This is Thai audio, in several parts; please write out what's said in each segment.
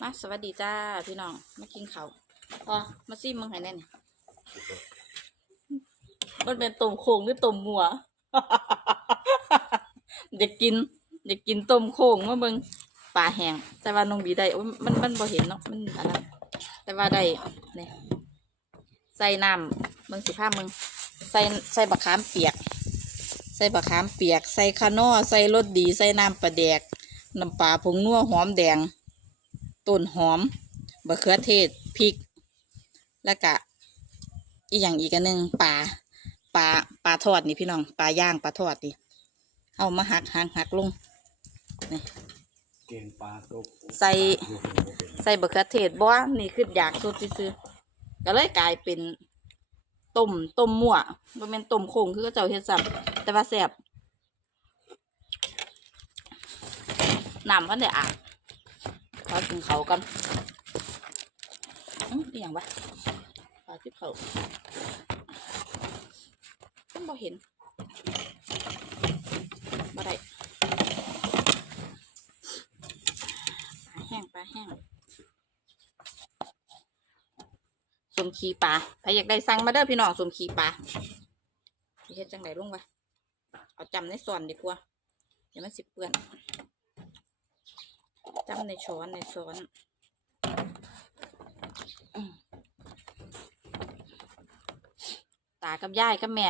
มาสวัสดีจ้าพี่น้องมากินเขาพอมาซิมมึงให้แน่นมันเป็นต้มโค้งหรือต้มหมัวเด็กกินเด็กกินต้มโค้งมาเบิงปลาแห้งแต่ว่าน้องบีได้โอ้ยมันมันบ่เห็นเนาะมันอันนั้นแต่ว่าได้เนี่ยใส่น้ำเบิ่งสิภามึงใส่ใส่บักขามเปียก ใส่บักขามเปียก ใส่คานอใส่รสดี ใส่น้ำปลาแดกน้ำปลาผงนัวหอมแดง ต้นหอมบะเขือเทศพริก แล้วก็อีกอย่างอีกอันหนึ่งปลาปลาปลาทอดนี่พี่น้องปลาย่างปลาทอดนี่เอามาหักหักหักลงนี่เกงปลาตกใส่ใส่บะเขือเทศบ่ว่านี่คืออยากสดซื้อๆก็เลยกลายเป็นต้มต้มมั่วบ่แม่นต้มโค้งคือเขาเจ้าเฮ็ดซับแต่ว่าแซ่บน้ำมันได้อาบ ขอกินเขากันอื้ออย่างวะขอจิบเขาต้องบ่เห็นบ่ได้ปลาแห้งปลาแห้งสมขีปลาใครอยากได้สั่งมาเด้อพี่น้องสมขีปลาเฮ็ดจังไดลงวะเอาจำในส่วนดีกว่า เดี๋ยวมันสิเปื้อน จำในช้อนในช้อนตากับยายกับแม่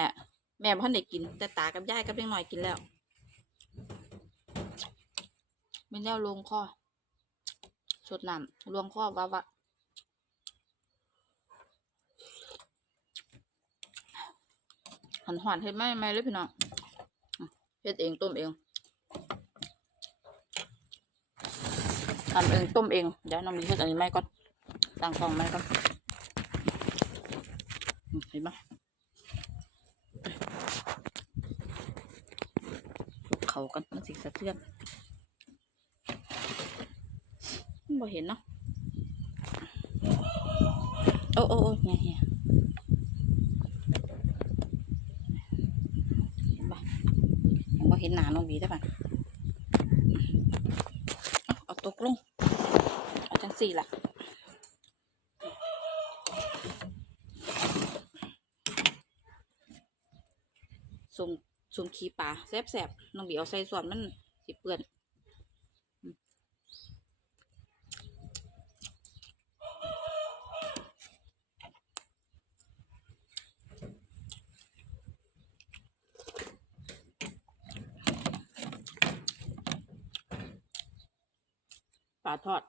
แม่พ่อได้กิน แต่ตากับยายกับเล็กน้อยกินแล้วไม่แล้วลงคอชดน้ำลวงคอวาวะหันหวานเฮ็ดไหมไม่เลยพี่น้องเฮ็ดเองต้มเอง ทำเองต้มเอง เดี๋ยวน้องมีเฮ็ดอันนี้ไหมก่อนตั้งฟองไหมก่อนอืมเห็นไหมคลุเขากันมันสิสะเทือนมันบ่เห็นเนาะโอ้โอ้โอ้เฮียเฮียเห็นปะยังบ่เห็นหนาน้องบีได้ปะเอาเอาตกลง เอาจังสี่ล่ะสมสมขี้ปลาแซ่บๆน้องบีเอาใส่ส่วนมันสิเปื้อนปลาทอด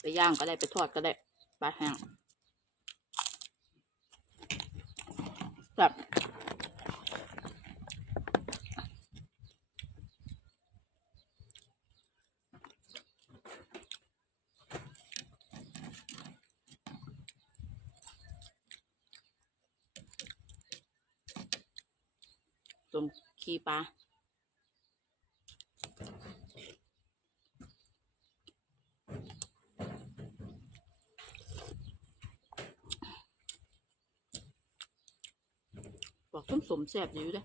ไปย่างก็ได้ไปทอดก็ได้ปลาแห้งแบบต้มขี้ปลา อกต้มสมแซ่บอยู่เด้อ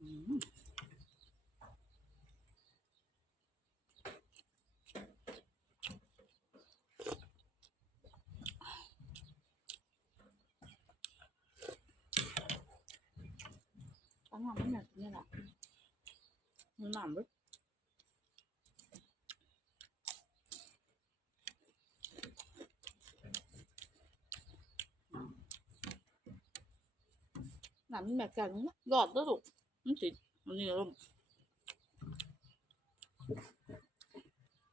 อืมตั้งหน้ามันแบบนี้แหละมันหนำด้วยหนำ มันแบบกันนะหลอดด้วยลูกมันสิมันนี่ร่ม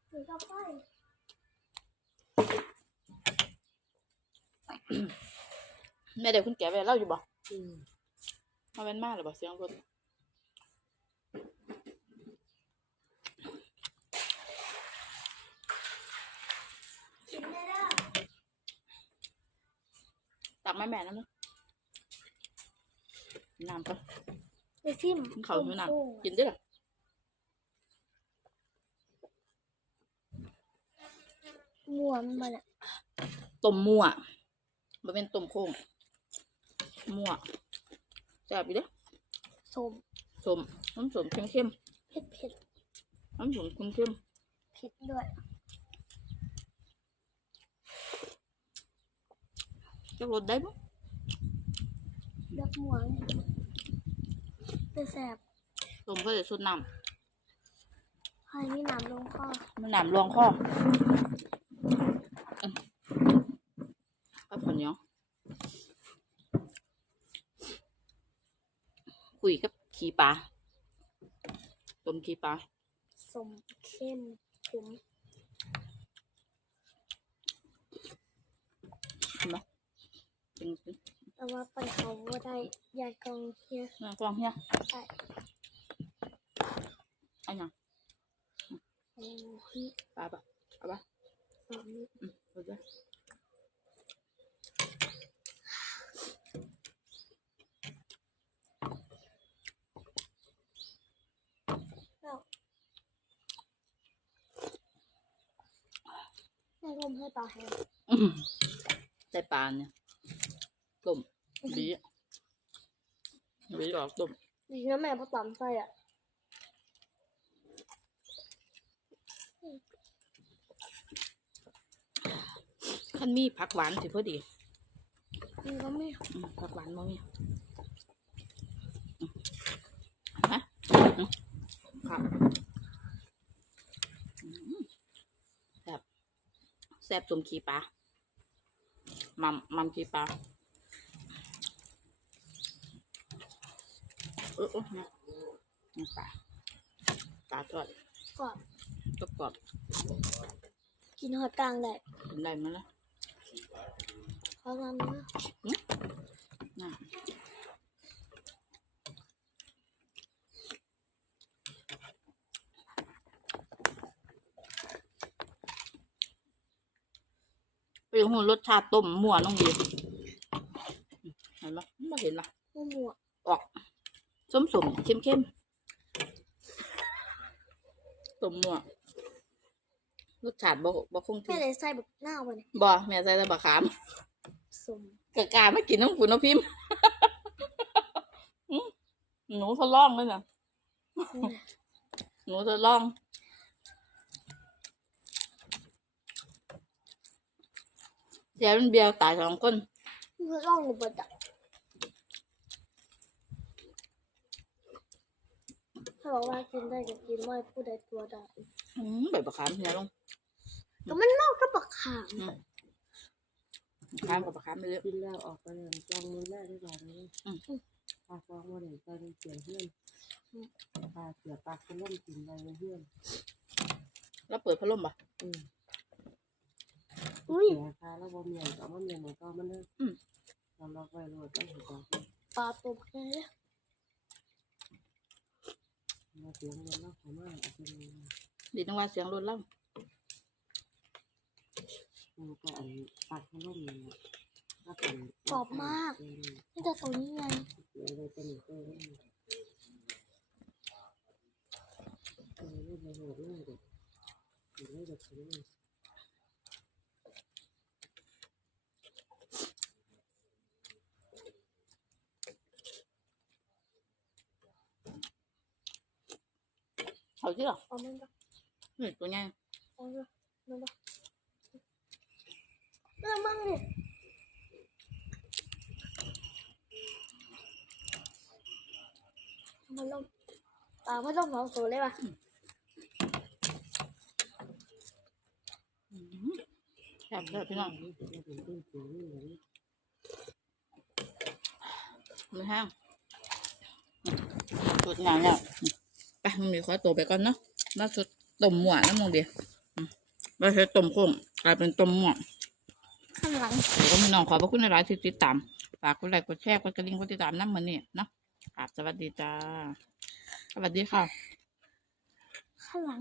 หรือก็ไป แม่เดี๋ยวคุณแกไปเล่าอยู่บ่มาเป็นมาหรือบ่เสียงรถ กินได้แล้ว ตักแม่แม่นั่นนะน้ำก็ไปซิมเขาหิวน้ำกินได้หรอม้วนมันอะต้มมั่วมันเป็นต้มโค้งมั่วแซ่บอีเด้อสมสมน้ำสมเข้มเข้มเผ็ดเผ็ดๆน้ำสมเข้มเข้มเผ็ดด้วย จะรสได้ปะเลือกหมวงเป็นแสบต้มก็จะสุดน้ให้มีน้ำลงคอำมันน้ำรองคออืมเอาผลเหนียวคุยกับขี่ปลาต้มขี่ปลา สมเข้มขุม เห็นไหม จริงจริงแต่ว่าไปเขาว่าได้ยายกองเฮียๆนั่งกลางเฮียใส่ไอ้หยังโอ้ยปลาปะเอาปะสามนิดอืมเอาด้วยแล้วยายลมให้ปลาแห้งอื้อหือได้ปลาเนี่ย ต้มบีบีออกต้มดีนะแม่พอตำใส่อะขั้นมีผักหวานสิพอดีมันก็ไม่อืมผักหวานบ่มีอืมฮะอืมครับอืมแซ่บแซ่บต้มขี้ปลามัมมัมขี้ปลา ออเออนี่ยนี่ปลาปลาทอดกรอบกรอบกรอบกินหอดกลางได้ๆกินได้มั้ยล่ะเขาทำนนะน่ะเป็นหูรสชาติต้มมั่วน้องดีเห็นไหมไม่เห็นละหมูหมวก ส้มสมๆเข้มเข้มๆต้มมั่วรสชาติบ่บ่คงแม่ที่เลยใส่แบบหน้าวันนี้บ่แม่ใส่แต่บะขามสมกะกาไม่กินน้องฝุ่นน้องพิมพ์อื้อหนูทดลองเลยนะหนูทดลองเดี๋ยวมันเบียวตายสองคนเพื่อลองหนูเปิดอะถ้า บอกว่ากินได้ก็กินไม่ผู้ใดตัวได้อืมใบบะขามเนี่ยลงก็มันเล่าก็บักขามอืมบะขามกับบะขามไปเยอะกินแล้วออกไปเลยจองมือแรกได้ก่อนเลยอืมปลาฟองวันไหนไปในเสียงเพื่อนปลาเสียปลาคุณล่มกินไปในเพื่อนแล้วเปิดพัดลมปะอืมอุ้ยเสียคาแล้วบ่เมียนก็บ่เมียนมันก็มันเนอะอืมเราล็อกไว้โหลดต้องหัวใจปลาตัวแค่ เราเสียงเงินเราขอมาเอาไปเลยดีนึกว่าเสียงรถเล่ามันก็อันปลาคุณล่มนี่นะก็เป็นกรอบมากนี่แต่ตัวนี้ไงเสียงเลยเป็นเออเออไม่ได้โหดเลยเด็กไม่ได้ถึงเลย เขาที่หรอเอามันปะนี่ตัวใหญ่เอามันมันปะเรื่องบ้างดิมันลงปลาไม่ต้องสองตัวเลยป่ะอืมแซ่บเลยพี่น้องนี่เป็นเป็นเป็นเป็นนี่เหมือนมือแห้งสุดงานแล้ว ไปมันมีขอตัวไปก่อนเนาะน่าสุดต้มหมวน้ำมองเดียวเราใช้ต้มโค้งกลายเป็นต้มหมวข้างหลังเดี๋ยวก็มีน้องขอบพระคุณในหลายๆที่ติดตามฝากกดไลค์กดแชร์กดกระดิ่งกดติดตามน้ำมันนี่เนาะครับสวัสดีจ้าสวัสดีค่ะข้างหลัง